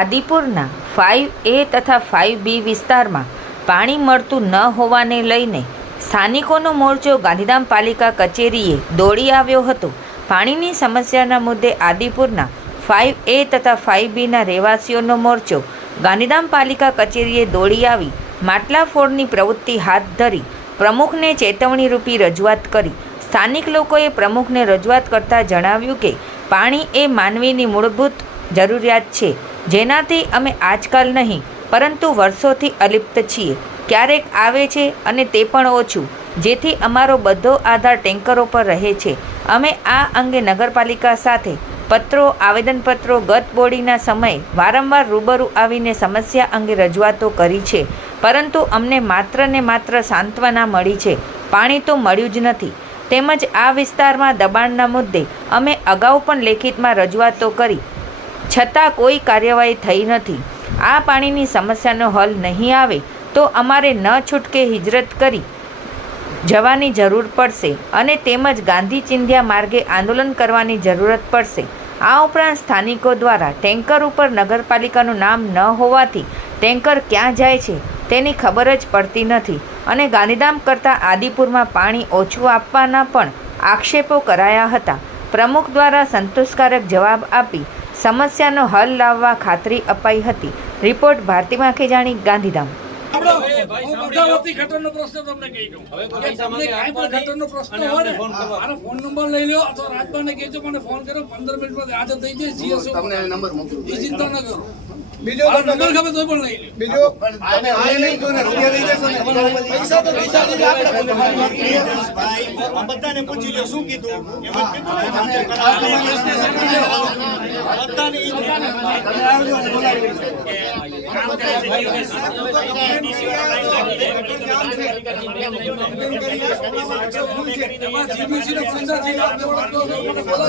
આદિપુરના five એ તથા five B વિસ્તારમાં પાણી મળતું ન હોવાને લઈને સ્થાનિકોનો મોરચો ગાંધીધામ પાલિકા કચેરીએ દોડી આવ્યો હતો. પાણીની સમસ્યાના મુદ્દે આદિપુરના ફાઇવ એ તથા ફાઇવ બીના રહેવાસીઓનો મોરચો ગાંધીધામ પાલિકા કચેરીએ દોડી આવી માટલા ફોડની પ્રવૃત્તિ હાથ ધરી પ્રમુખને ચેતવણીરૂપી રજૂઆત કરી. સ્થાનિક લોકોએ પ્રમુખને રજૂઆત કરતાં જણાવ્યું કે પાણી એ માનવીની મૂળભૂત જરૂરિયાત છે. જેનાથી અમે આજકાલ નહીં, પરંતુ વર્ષોથી અલિપ્ત છીએ. ક્યારેક આવે છે અને તે પણ ઓછું, જેથી અમારો બધો આધાર ટેન્કરો પર રહે છે. અમે આ અંગે નગરપાલિકા સાથે પત્રો, આવેદનપત્રો, ગત બોડીના સમયે વારંવાર રૂબરૂ આવીને સમસ્યા અંગે રજૂઆતો કરી છે. પરંતુ અમને માત્ર ને માત્ર સાંત્વના મળી છે. પાણી તો મળ્યું જ નથી. તેમજ આ વિસ્તારમાં દબાણના મુદ્દે અમે અગાઉ પણ લેખિતમાં રજૂઆતો કરી છતાં કોઈ કાર્યવાહી થઈ નથી. આ પાણીની સમસ્યાનો હલ નહીં આવે તો અમારે ન છૂટકે હિજરત કરી જવાની જરૂર પડશે અને તેમજ ગાંધી ચિંધ્યા માર્ગે આંદોલન કરવાની જરૂરત પડશે. આ ઉપરાંત સ્થાનિકો દ્વારા ટેન્કર ઉપર નગરપાલિકાનું નામ ન હોવાથી ટેન્કર ક્યાં જાય છે તેની ખબર જ પડતી નથી અને ગાંધીધામ કરતાં આદિપુરમાં પાણી ઓછું આપવાના પણ આક્ષેપો કરાયા હતા. પ્રમુખ દ્વારા સંતોષકારક જવાબ આપી સમસ્યાનો હલ લાવવા ખાતરી અપાઈ હતી. રિપોર્ટ ભારતી ખેજાણી ગાંધીધામ. આપણો અમદાવાદથી ગટરનો પ્રશ્ન તમને કહી દઉં. કે તમને કાંઈ પણ ગટરનો પ્રશ્ન હોય ને મારો ફોન નંબર લઈ લ્યો અથવા રાજબાને કહેજો મને ફોન કર્યો પંદર મિનિટમાં હાજર થઈ જાય જીએસઓ તમને નંબર મોકલું. એ ચિંતા ન કરો. બીજો નંબર ખબર તો પણ લઈ લ્યો. બીજો તમે આ નહીં જો ને રૂપિયા લઈ જશો પૈસા તો પૈસા લઈને આપણે બધાને પૂછી લો શું કીધું? એમાં. બધાને ઈ ઓળખતો હોય મને બોલાવો.